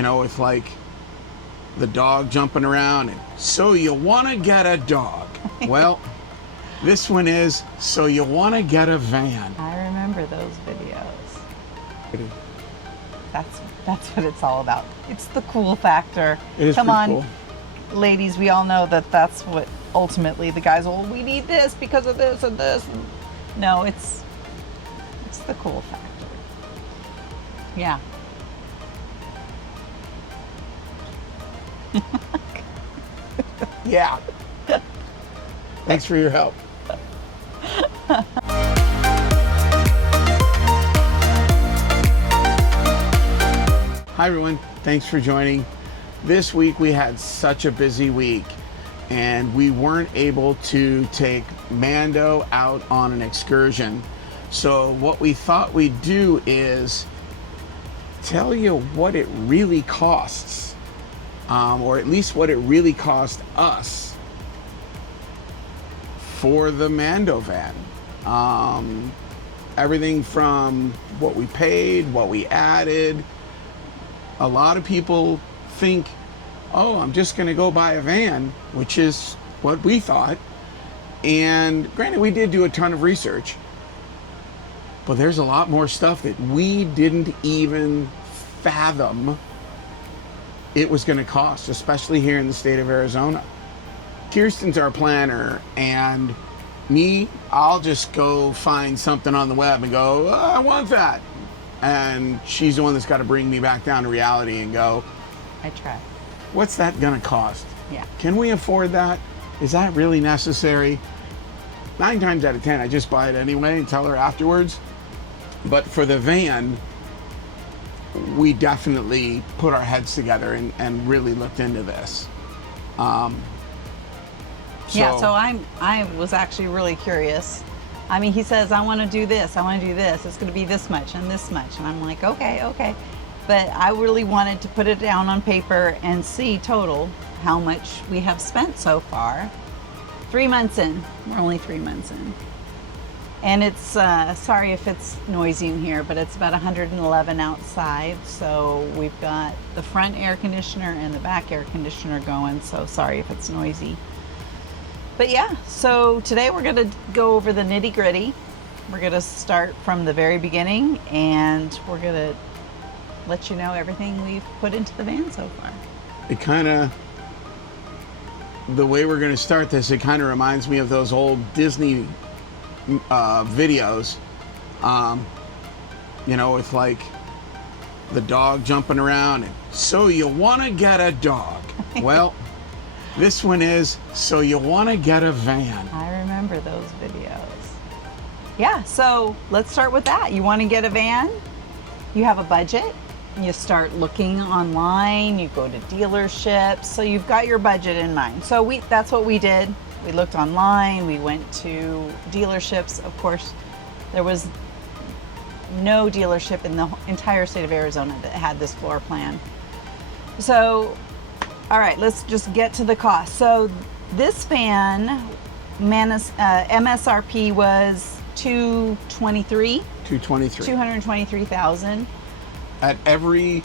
With like the dog jumping around and so you want to get a dog. Well, this one is so you want to get a van. I remember those videos. That's what it's all about. It's the cool factor. It is Come pretty on, cool. ladies, we all know that that's what ultimately the guys will, we need this because of this and this. No, it's the cool factor. Yeah. Yeah. Thanks for your help. Hi everyone, thanks for joining. This week we had such a busy week and we weren't able to take Mando out on an excursion. So what we thought we'd do is tell you what it really costs, or at least what it really cost us for the Mando van. Everything from what we paid, what we added. A lot of people think, oh, I'm just gonna go buy a van, which is what we thought. And granted, we did do a ton of research, but there's a lot more stuff that we didn't even fathom it was gonna cost, especially here in the state of Arizona. Kirsten's our planner, and me, I'll just go find something on the web and go, oh, I want that. And she's the one that's got to bring me back down to reality and go, I try. What's that gonna cost? Yeah. Can we afford that? Is that really necessary? 9 times out of 10, I just buy it anyway and tell her afterwards. But for the van, we definitely put our heads together and really looked into this. So I was actually really curious. I mean, he says, I want to do this, I want to do this. It's going to be this much and this much. And I'm like, okay. But I really wanted to put it down on paper and see total how much we have spent so far. 3 months in. We're only 3 months in. And it's, sorry if it's noisy in here, but it's about 111 outside. So we've got the front air conditioner and the back air conditioner going. So sorry if it's noisy. But yeah, so today we're going to go over the nitty gritty. We're going to start from the very beginning and we're going to let you know everything we've put into the van so far. It kind of, the way we're going to start this, it kind of reminds me of those old Disney videos, with like the dog jumping around and so you want to get a dog. Well, this one is so you want to get a van. I remember those videos. Yeah, so let's start with that. You want to get a van, you have a budget, you start looking online, you go to dealerships, so you've got your budget in mind. So that's what we did. We looked online, we went to dealerships. Of course, there was no dealership in the entire state of Arizona that had this floor plan. So all right, let's just get to the cost. So this van, MSRP was $223,000. At every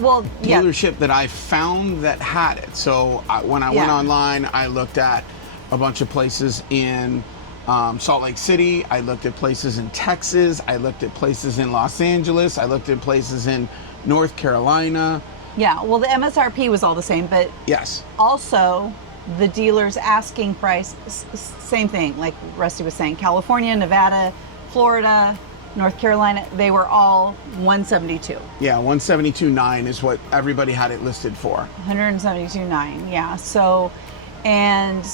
dealership that I found that had it. So when I went online, I looked at a bunch of places in Salt Lake City. I looked at places in Texas. I looked at places in Los Angeles. I looked at places in North Carolina. Yeah, well, the MSRP was all the same, but yes, also the dealer's asking price, same thing, like Rusty was saying, California, Nevada, Florida, North Carolina, they were all 172. Yeah, 172.9 is what everybody had it listed for. 172.9, yeah. So, and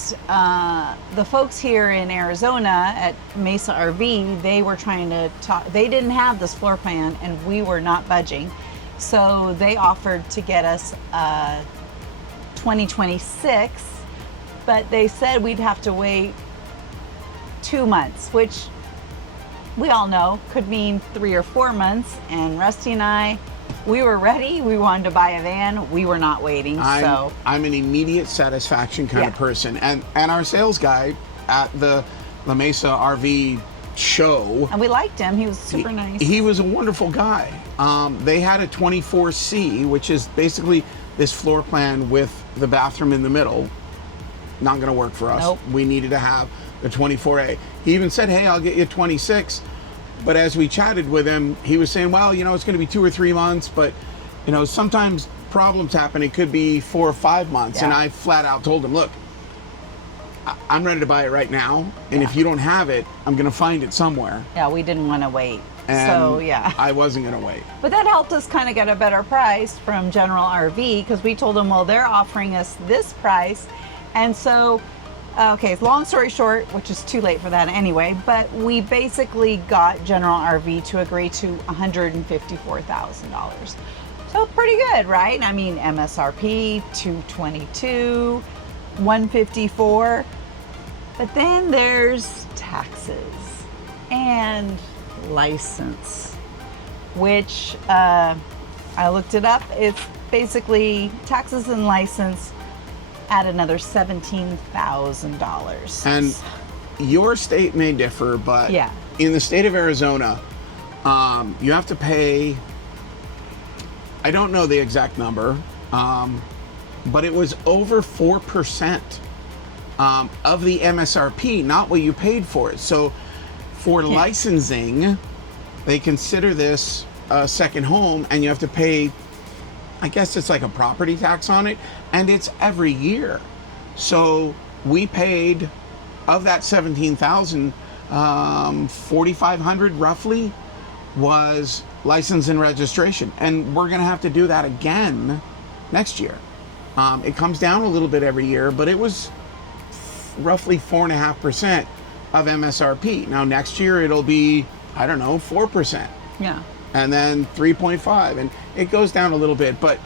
the folks here in Arizona at Mesa RV, they were trying to talk, they didn't have this floor plan and we were not budging. So they offered to get us 2026, but they said we'd have to wait 2 months, which we all know could mean 3 or 4 months. And Rusty and I, we were ready. We wanted to buy a van. We were not waiting. I'm an immediate satisfaction kind of person. And our sales guy at the La Mesa RV show. And we liked him. He was super nice. He was a wonderful guy. They had a 24C, which is basically this floor plan with the bathroom in the middle. Not going to work for us. Nope. We needed to have the 24A. He even said, hey, I'll get you 26. But as we chatted with him, he was saying, well, you know, it's going to be 2 or 3 months, but, you know, sometimes problems happen. It could be 4 or 5 months. Yeah. And I flat out told him, look, I'm ready to buy it right now. And if you don't have it, I'm going to find it somewhere. Yeah, we didn't want to wait. And so, yeah. I wasn't going to wait. But that helped us kind of get a better price from General RV because we told them, well, they're offering us this price. And so, okay, long story short, which is too late for that anyway, but we basically got General RV to agree to $154,000. So pretty good, right? I mean, MSRP, 222, 154. But then there's taxes and license, which I looked it up. It's basically taxes and license at another $17,000. And your state may differ, but yeah, in the state of Arizona, you have to pay, I don't know the exact number, but it was over 4% of the MSRP, not what you paid for it. So for licensing, they consider this a second home, and you have to pay, I guess it's like a property tax on it, and it's every year. So we paid, of that 17,000, 4,500 roughly was license and registration, and we're going to have to do that again next year. It comes down a little bit every year, but it was roughly 4.5% of MSRP. Now next year it'll be, I don't know, 4%. Yeah. And then 3.5, and it goes down a little bit. But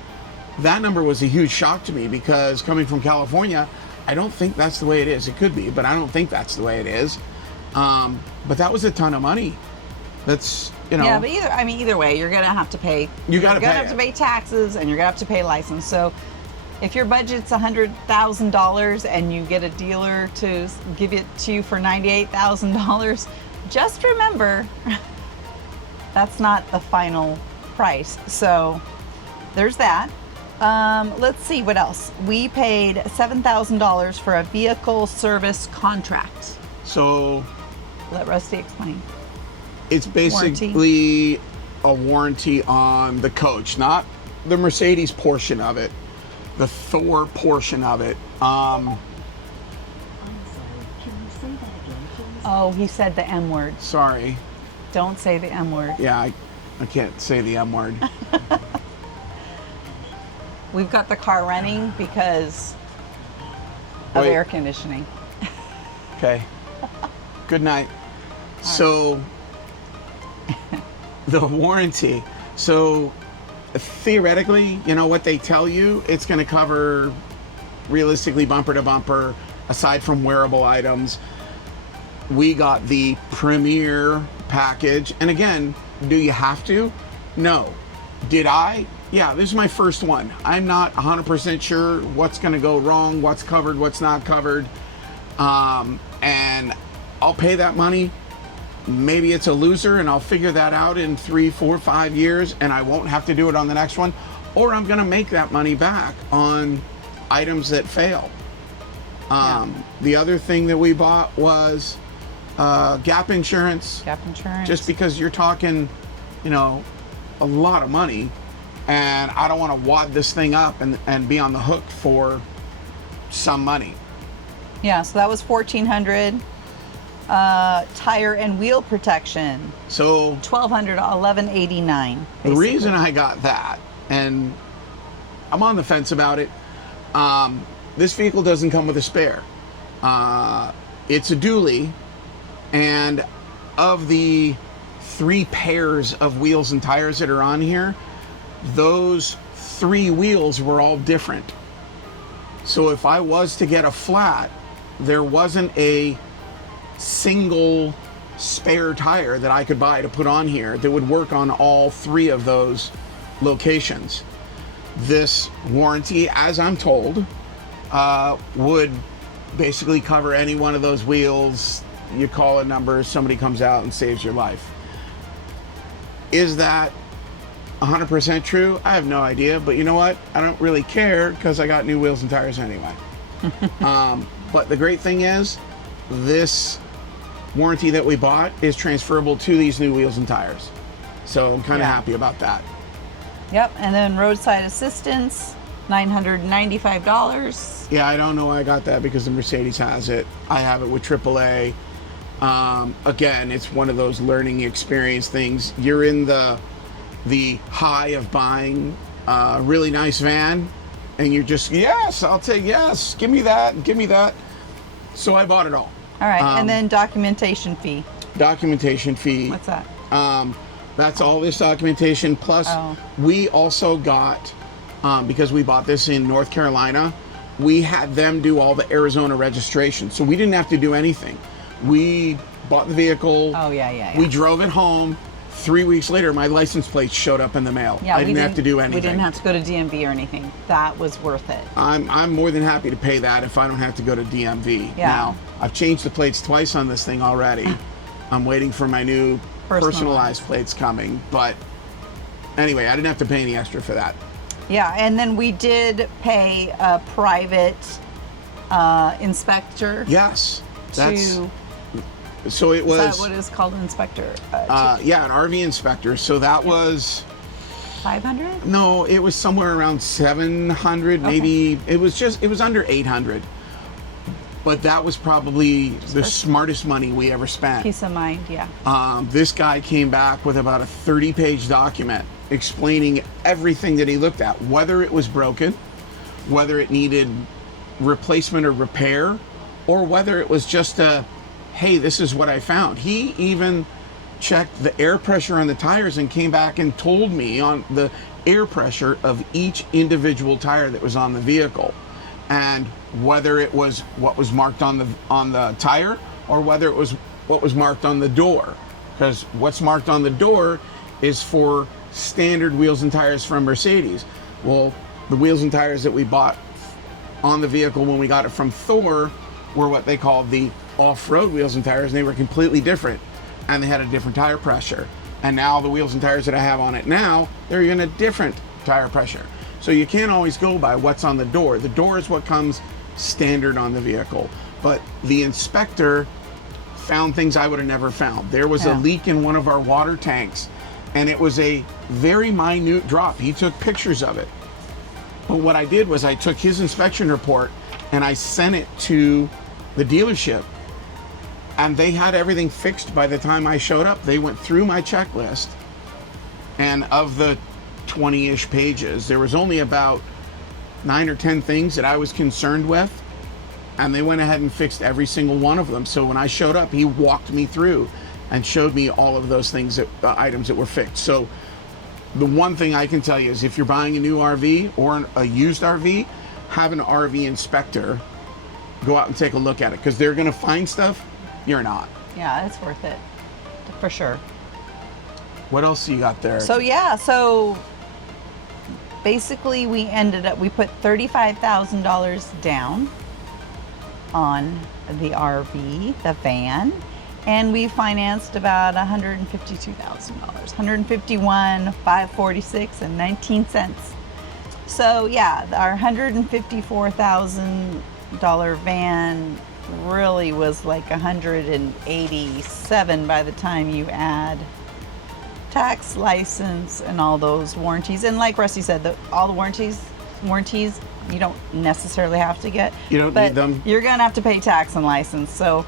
that number was a huge shock to me because coming from California, I don't think that's the way it is. It could be, but I don't think that's the way it is. But that was a ton of money. That's, you know. Yeah, but either way, you're gonna have to pay. You're gonna have to pay taxes, and you're gonna have to pay license. So, if your budget's $100,000 and you get a dealer to give it to you for $98,000, just remember that's not the final price. So there's that. Let's see what else. We paid $7,000 for a vehicle service contract. So let Rusty explain. It's basically a warranty on the coach, not the Mercedes portion of it, the Thor portion of it. I'm sorry, can you say that again, please? Oh, he said the M word. Sorry. Don't say the M word. Yeah, I can't say the M word. We've got the car running because of air conditioning. Okay. Good night. So, the warranty. So, theoretically, you know what they tell you, it's going to cover realistically bumper to bumper, aside from wearable items. We got the premier package. And again, do you have to? No. Did I? Yeah, this is my first one. I'm not 100% sure what's going to go wrong, what's covered, what's not covered. And I'll pay that money. Maybe it's a loser and I'll figure that out in 3, 4, 5 years and I won't have to do it on the next one. Or I'm going to make that money back on items that fail. The other thing that we bought was gap insurance. Gap insurance. Just because you're talking, you know, a lot of money, and I don't want to wad this thing up and be on the hook for some money. Yeah, so that was $1,400. Tire and wheel protection. So $1,200, $1,189. The reason I got that, and I'm on the fence about it, this vehicle doesn't come with a spare. It's a dually, and of the 3 pairs of wheels and tires that are on here, those 3 wheels were all different. So if I was to get a flat, there wasn't a single spare tire that I could buy to put on here that would work on all 3 of those locations. This warranty, as I'm told, would basically cover any one of those wheels. You call a number, somebody comes out and saves your life. Is that 100% true? I have no idea, but you know what? I don't really care because I got new wheels and tires anyway. But the great thing is, this warranty that we bought is transferable to these new wheels and tires. So I'm kind of Yeah. happy about that. Yep. And then roadside assistance, $995. Yeah, I don't know why I got that because the Mercedes has it. I have it with AAA. Again, it's one of those learning experience things. You're in the high of buying a really nice van, and you're just, yes, I'll take, yes, give me that. So I bought it all. All right. And then documentation fee. Documentation fee. What's that? That's all this documentation. Plus, we also got, because we bought this in North Carolina, we had them do all the Arizona registration. So we didn't have to do anything. We bought the vehicle. Oh, yeah. We drove it home. 3 weeks later, my license plate showed up in the mail. Yeah, I didn't have to do anything. We didn't have to go to DMV or anything. That was worth it. I'm more than happy to pay that if I don't have to go to DMV. Yeah. Now, I've changed the plates twice on this thing already. I'm waiting for my new personalized plates coming. But anyway, I didn't have to pay any extra for that. Yeah, and then we did pay a private inspector. Yes. To, so it was. Is that what is called an inspector? Yeah, an RV inspector. So that was. 500? No, it was somewhere around 700, maybe. It was under 800. But that was probably the smartest money we ever spent. Peace of mind, yeah. This guy came back with about a 30-page document explaining everything that he looked at, whether it was broken, whether it needed replacement or repair, or whether it was just a, hey, this is what I found. He even checked the air pressure on the tires and came back and told me on the air pressure of each individual tire that was on the vehicle, and whether it was what was marked on the tire or whether it was what was marked on the door, because what's marked on the door is for standard wheels and tires from Mercedes. Well, the wheels and tires that we bought on the vehicle when we got it from Thor were what they called the off-road wheels and tires, and they were completely different, and they had a different tire pressure. And now the wheels and tires that I have on it now, they're in a different tire pressure. So you can't always go by what's on the door. The door is what comes standard on the vehicle. But the inspector found things I would have never found. There was a leak in one of our water tanks, and it was a very minute drop. He took pictures of it. But what I did was I took his inspection report and I sent it to the dealership, and they had everything fixed by the time I showed up. They went through my checklist, and of the 20-ish pages, there was only about 9 or 10 things that I was concerned with, and they went ahead and fixed every single one of them. So when I showed up, he walked me through and showed me all of those things, items that were fixed. So the one thing I can tell you is if you're buying a new RV or a used RV, have an RV inspector go out and take a look at it, because they're going to find stuff you're not. Yeah, it's worth it, for sure. What else you got there? So basically we put $35,000 down on the RV, the van, and we financed about $152,000, $151,546.19. So yeah, our $154,000 van really was like 187 by the time you add tax, license, and all those warranties. And like Rusty said, all the warranties you don't necessarily have to get. You don't need them. You're gonna have to pay tax and license. So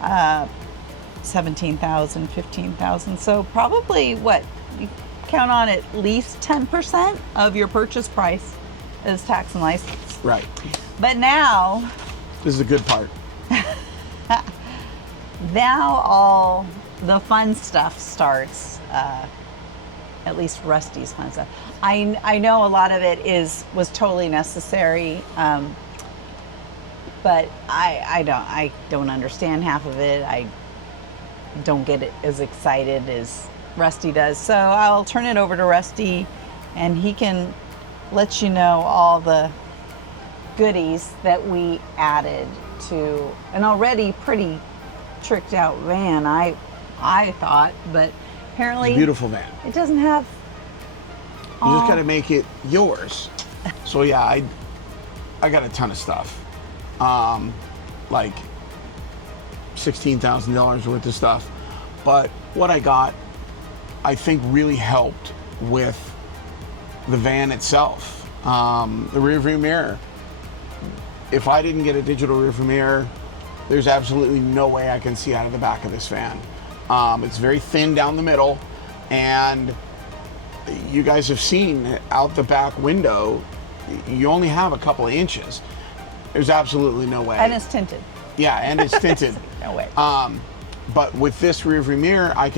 $17,000, $15,000. So probably what you count on at least 10% of your purchase price is tax and license. Right. But now, This is the good part. now all the fun stuff starts. At least Rusty's fun stuff. I know a lot of it was totally necessary, but I don't understand half of it. I don't get it as excited as Rusty does. So I'll turn it over to Rusty, and he can let you know all the goodies that we added to an already pretty tricked out van, I thought, but apparently Beautiful van. it doesn't have You just got to make it yours. So yeah, I got a ton of stuff, like $16,000 worth of stuff. But what I got, I think, really helped with the van itself. The rear view mirror. If I didn't get a digital rear view mirror, there's absolutely no way I can see out of the back of this van. It's very thin down the middle, and you guys have seen out the back window, you only have a couple of inches. There's absolutely no way. And it's tinted. Yeah, and it's tinted. No way. But with this rear view mirror, I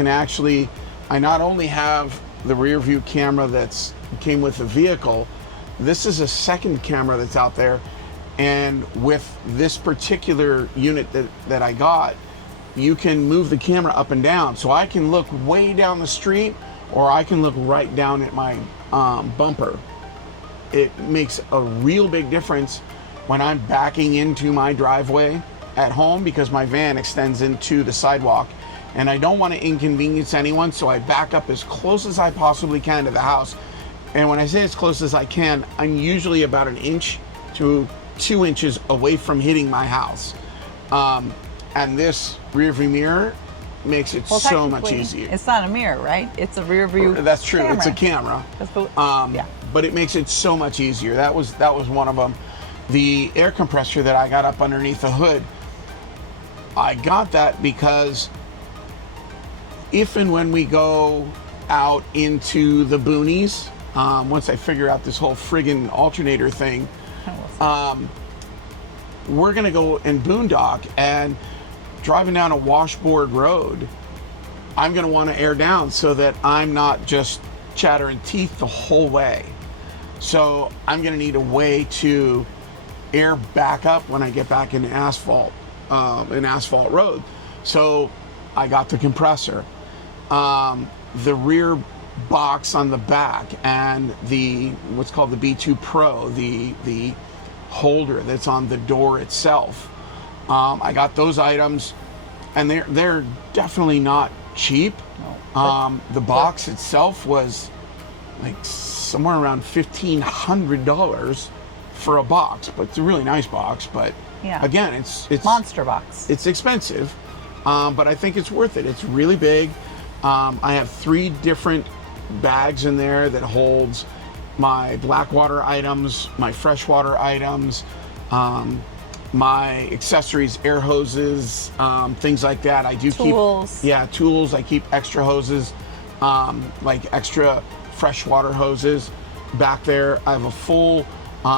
not only have the rear view camera that's came with the vehicle, this is a second camera that's out there. And with this particular unit that I got, you can move the camera up and down. So I can look way down the street, or I can look right down at my bumper. It makes a real big difference when I'm backing into my driveway at home, because my van extends into the sidewalk and I don't want to inconvenience anyone, so I back up as close as I possibly can to the house. And when I say as close as I can, I'm usually about 1 inch to 2 inches away from hitting my house. And this rear view mirror makes it so much easier. It's not a mirror, right? It's a rear view That's true. camera. It's a camera. Yeah. But it makes it so much easier. That was one of them. The air compressor that I got up underneath the hood, I got that because if and when we go out into the boonies, once I figure out this whole friggin' alternator thing, we're gonna go and boondock, and driving down a washboard road, I'm gonna want to air down so that I'm not just chattering teeth the whole way. So I'm gonna need a way to air back up when I get back into asphalt, an asphalt road. So I got the compressor, the rear box on the back, and the what's called the B2 Pro, the holder that's on the door itself. I got those items, and they're definitely not cheap. The box itself was like somewhere around $1,500 for a box, but it's a really nice box. But yeah, again, it's monster box. It's expensive, but I think it's worth it. It's really big. I have 3 different bags in there that holds my Blackwater items, my freshwater items, my accessories, air hoses, things like that. I do tools. Tools. I keep extra hoses, like extra freshwater hoses back there. I have a full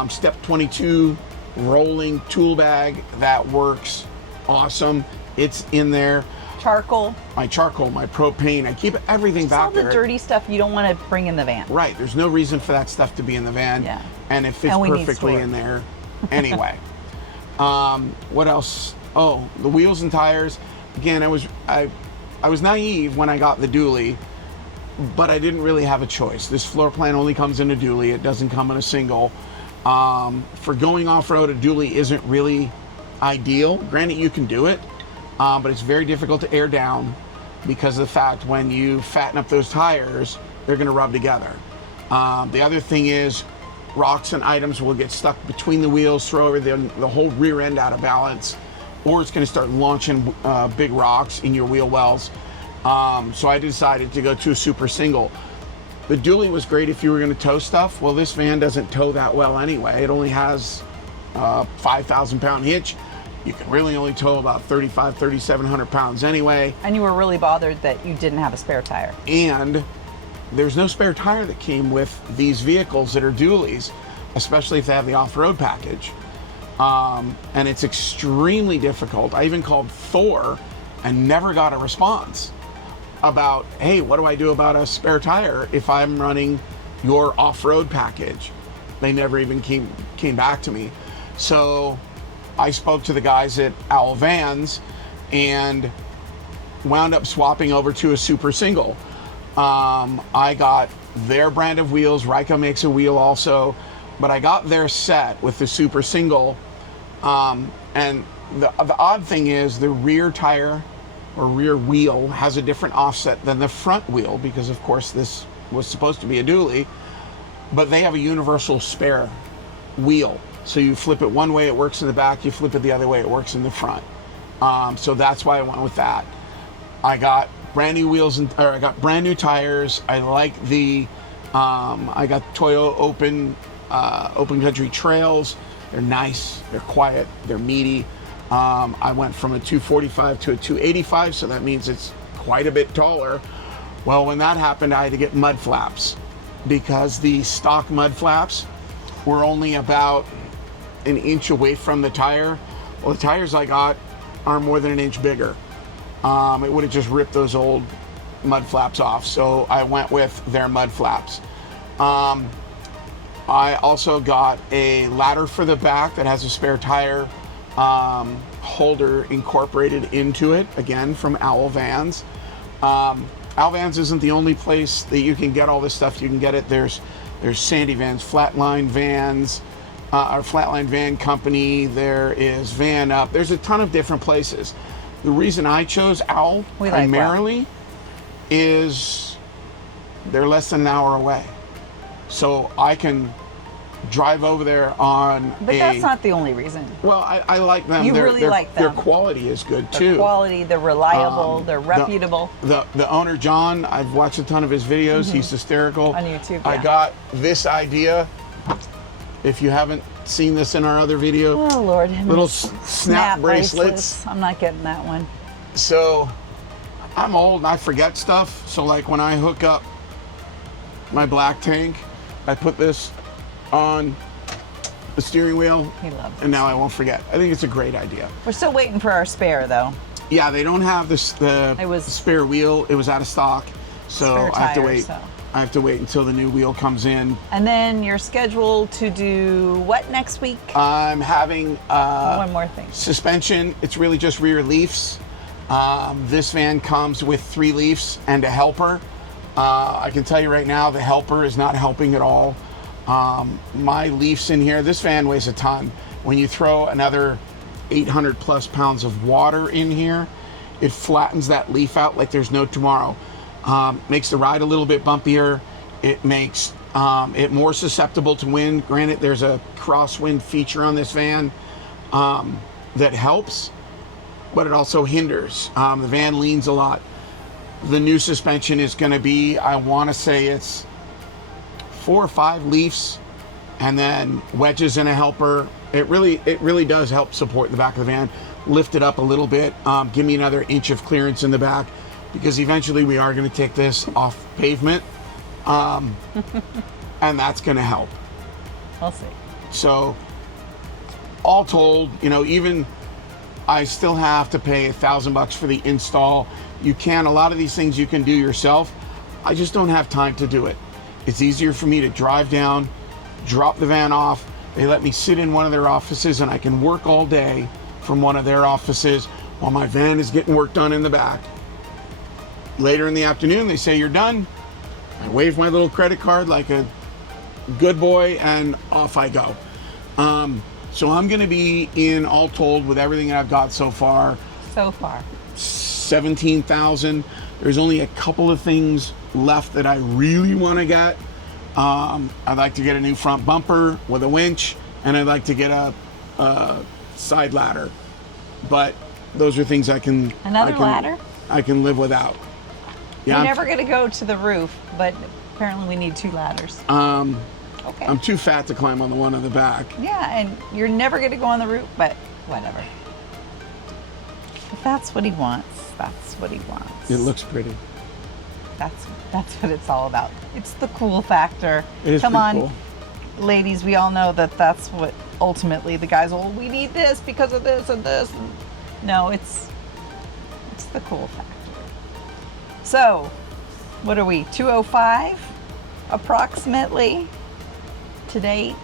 Step 22 rolling tool bag that works awesome. It's in there. Charcoal, my propane. I keep everything back there. All the dirty stuff you don't want to bring in the van. Right. There's no reason for that stuff to be in the van. Yeah. And it fits perfectly in there anyway. What else? Oh, the wheels and tires. Again, I was naive when I got the dually, but I didn't really have a choice. This floor plan only comes in a dually. It doesn't come in a single. For going off-road, a dually isn't really ideal. Granted, you can do it, but it's very difficult to air down because of the fact when you fatten up those tires, they're going to rub together. The other thing is rocks and items will get stuck between the wheels, throw everything, the whole rear end out of balance, or it's going to start launching big rocks in your wheel wells. So I decided to go to a super single. The dually was great if you were going to tow stuff. Well, this van doesn't tow that well anyway. It only has a 5,000 pound hitch. You can really only tow about 3,700 pounds anyway. And you were really bothered that you didn't have a spare tire. And there's no spare tire that came with these vehicles that are dualies, especially if they have the off-road package. And it's extremely difficult. I even called Thor and never got a response about, hey, what do I do about a spare tire if I'm running your off-road package? They never even came back to me. So I spoke to the guys at Owl Vans and wound up swapping over to a super single. I got their brand of wheels. Ryko makes a wheel also, but I got their set with the super single. And the odd thing is the rear tire or rear wheel has a different offset than the front wheel because, of course, this was supposed to be a dually. but they have a universal spare wheel. So you flip it one way, it works in the back. You flip it the other way, it works in the front. So that's why I went with that. I got brand new wheels, or I got brand new tires. I like the, I got Toyo Open Country Trails. They're nice, they're quiet, they're meaty. I went from a 245 to a 285, so that means it's quite a bit taller. Well, when that happened, I had to get mud flaps because the stock mud flaps were only about an inch away from the tire. Well, the tires I got are more than an inch bigger. It would have just ripped those old mud flaps off, so I went with their mud flaps. I also got a ladder for the back that has a spare tire holder incorporated into it, again from Owl Vans. Owl Vans isn't the only place that you can get all this stuff. You can get it. There's Sandy Vans, Flatline Vans, our Flatline Van Company. There is Van Up. There's a ton of different places. The reason I chose Owl primarily is they're less than an hour away. So I can drive over there on But that's not the only reason. Well, I like them. You really like them. Their quality is good too. Their quality, they're reliable, they're reputable. The owner, John, I've watched a ton of his videos. He's hysterical. On YouTube, I yeah. got this idea. If you haven't seen this in our other video, Oh Lord. little snap bracelets. I'm not getting that one. So I'm old and I forget stuff. So like when I hook up my black tank, I put this on the steering wheel, He loves and now I won't forget. I think it's a great idea. We're still waiting for our spare though. Yeah, they don't have the spare wheel. It was out of stock, so Spare I have to tire, wait. so. I have to wait until the new wheel comes in. And then you're scheduled to do what next week? I'm having One more thing. suspension. It's really just rear leafs. This van comes with 3 leafs and a helper. I can tell you right now, the helper is not helping at all. My leafs in here, this van weighs a ton. When you throw another 800 plus pounds of water in here, it flattens that leaf out like there's no tomorrow. Makes the ride a little bit bumpier. It makes it more susceptible to wind. Granted, there's a crosswind feature on this van that helps, but it also hinders. The van leans a lot. The new suspension is going to be, I want to say it's 4 or 5 leafs and then wedges and a helper. It really does help support the back of the van, lift it up a little bit, give me another inch of clearance in the back, because eventually we are going to take this off pavement, and that's going to help. We'll see. So all told, even I still have to pay $1,000 for the install. A lot of these things you can do yourself. I just don't have time to do it. It's easier for me to drive down, drop the van off. They let me sit in one of their offices and I can work all day from one of their offices while my van is getting work done in the back. Later in the afternoon, they say, you're done. I wave my little credit card like a good boy and off I go. So I'm going to be in, all told, with everything that I've got so far, $17,000. There's only a couple of things left that I really want to get. I'd like to get a new front bumper with a winch, and I'd like to get a side ladder. But those are things I can ladder? I can live without. You're never going to go to the roof, but apparently we need 2 ladders. Okay. I'm too fat to climb on the one on the back. Yeah, and you're never going to go on the roof, but whatever. If that's what he wants, that's what he wants. It looks pretty. That's what it's all about. It's the cool factor. It is Come pretty on, cool. ladies, we all know that that's what ultimately the guys will, we need this because of this and this. No, it's the cool factor. So, what are we, 205 approximately to date?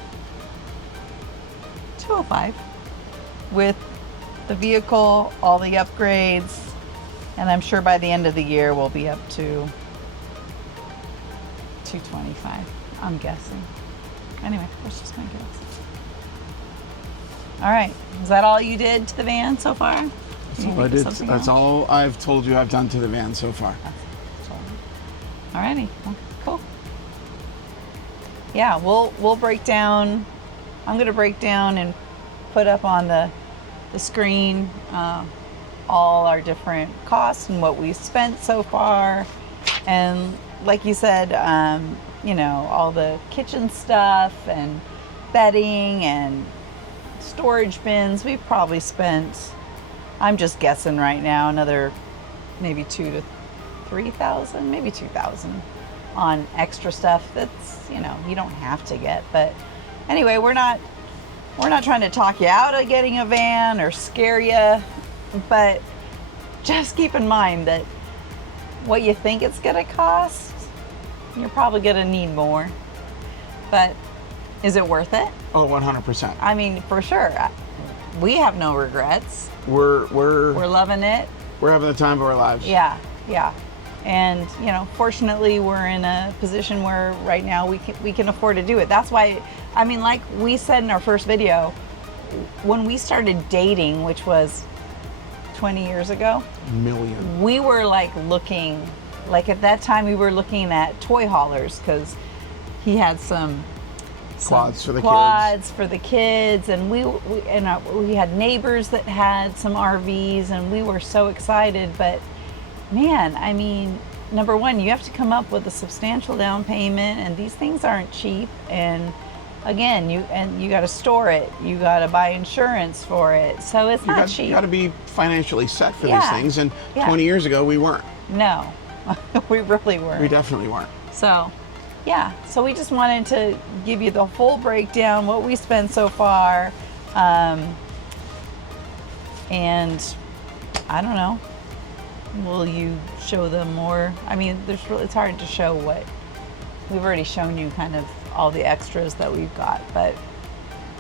205 with the vehicle, all the upgrades, and I'm sure by the end of the year we'll be up to 225, I'm guessing. Anyway, that's just my guess. All right, is that all you did to the van so far? That's all I did. That's all I've told you I've done to the van so far. All righty, well, cool. yeah, we'll break down. I'm gonna break down and put up on the screen all our different costs and what we spent so far, and like you said, you know, all the kitchen stuff and bedding and storage bins. We've probably spent, I'm just guessing right now, another maybe $2,000 to $3,000, maybe $2,000 on extra stuff that's, you know, you don't have to get. But anyway, we're not trying to talk you out of getting a van or scare you, but just keep in mind that what you think it's gonna cost, you're probably gonna need more. But is it worth it? Oh, 100%. I mean, for sure. We have no regrets. We're loving it. We're having the time of our lives. Yeah, yeah. And, you know, fortunately, we're in a position where right now we can afford to do it. That's why, I mean, like we said in our first video, when we started dating, which was 20 years ago, Million. we were like looking, like at that time we were looking at toy haulers because he had some Quads for the quads for the kids, and we had neighbors that had some RVs, and we were so excited. But man, I mean, number one, you have to come up with a substantial down payment, and these things aren't cheap. And again, you got to store it, you got to buy insurance for it, so it's not cheap. You got to be financially set for these Yeah. things, and Yeah. 20 years ago we weren't. No, we really weren't. We definitely weren't. So, yeah, so we just wanted to give you the full breakdown, what we spent so far, and I don't know, will you show them more? I mean, it's hard to show what, we've already shown you kind of all the extras that we've got, but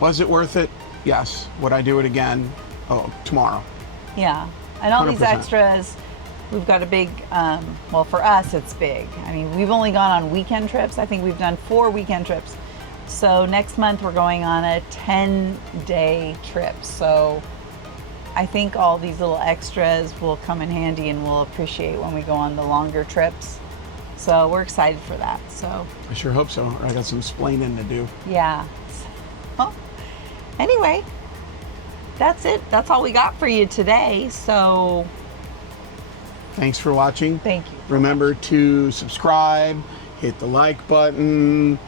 Was it worth it? Yes. Would I do it again? Oh, tomorrow. yeah, and all these 100%. extras, we've got a big, well, for us, it's big. I mean, we've only gone on weekend trips. I think we've done 4 weekend trips. So next month we're going on a 10-day trip. So I think all these little extras will come in handy and we'll appreciate when we go on the longer trips. So we're excited for that. So I sure hope so. I got some splaining to do. yeah. Well, anyway, that's it. That's all we got for you today. So Thanks for watching. thank you. Remember to subscribe, hit the like button,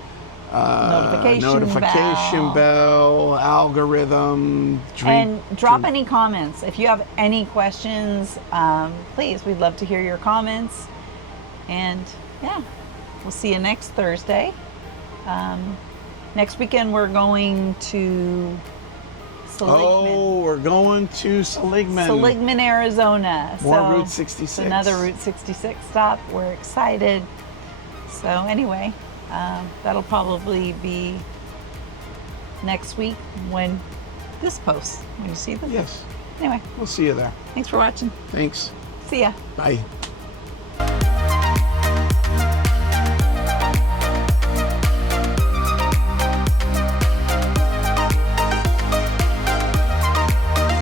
notification bell, algorithm, And drop any comments. If you have any questions, please, we'd love to hear your comments. And yeah, we'll see you next Thursday. Next weekend we're going to Oh, we're going to Seligman, Arizona. More So Route 66. it's another Route 66 stop. We're excited. So anyway, that'll probably be next week when this posts. When you see this. Yes. Anyway, We'll see you there. thanks for watching. Thanks. See ya. Bye.